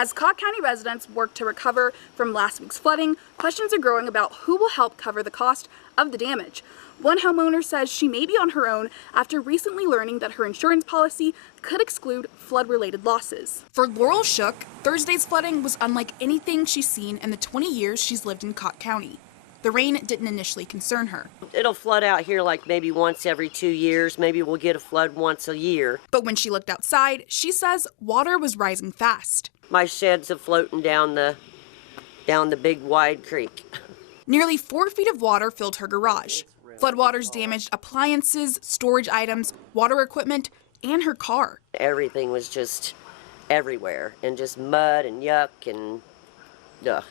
As Cocke County residents work to recover from last week's flooding, questions are growing about who will help cover the cost of the damage. One homeowner says she may be on her own after recently learning that her insurance policy could exclude flood-related losses. For Laurel Shook, Thursday's flooding was unlike anything she's seen in the 20 years she's lived in Cocke County. The rain didn't initially concern her. It'll flood out here like maybe once every 2 years. Maybe we'll get a flood once a year. But when she looked outside, she says water was rising fast. My sheds are floating down the big wide creek. Nearly 4 feet of water filled her garage. Floodwaters damaged appliances, storage items, water equipment, and her car. Everything was just everywhere, and just mud and yuck and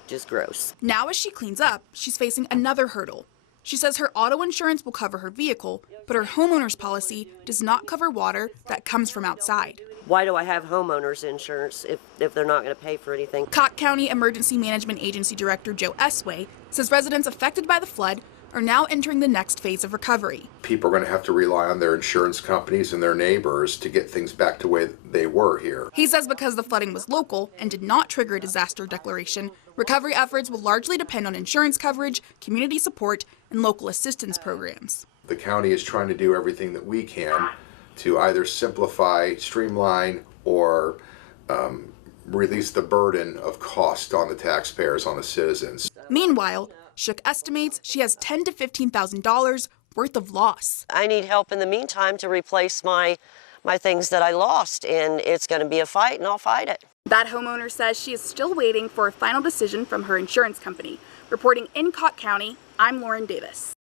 just gross. Now as she cleans up, she's facing another hurdle. She says her auto insurance will cover her vehicle, but her homeowner's policy does not cover water that comes from outside. Why do I have homeowners insurance if they're not going to pay for anything? Cocke County Emergency Management Agency Director Joe Esway says residents affected by the flood are now entering the next phase of recovery. People are going to have to rely on their insurance companies and their neighbors to get things back to the way they were here. He says because the flooding was local and did not trigger a disaster declaration, recovery efforts will largely depend on insurance coverage, community support, and local assistance programs. The county is trying to do everything that we can to either simplify, streamline, or release the burden of cost on the taxpayers, on the citizens. Meanwhile, Shook estimates she has $10,000 to $15,000 worth of loss. I need help in the meantime to replace my things that I lost, and it's going to be a fight, and I'll fight it. That homeowner says she is still waiting for a final decision from her insurance company. Reporting in Cocke County, I'm Lauren Davis.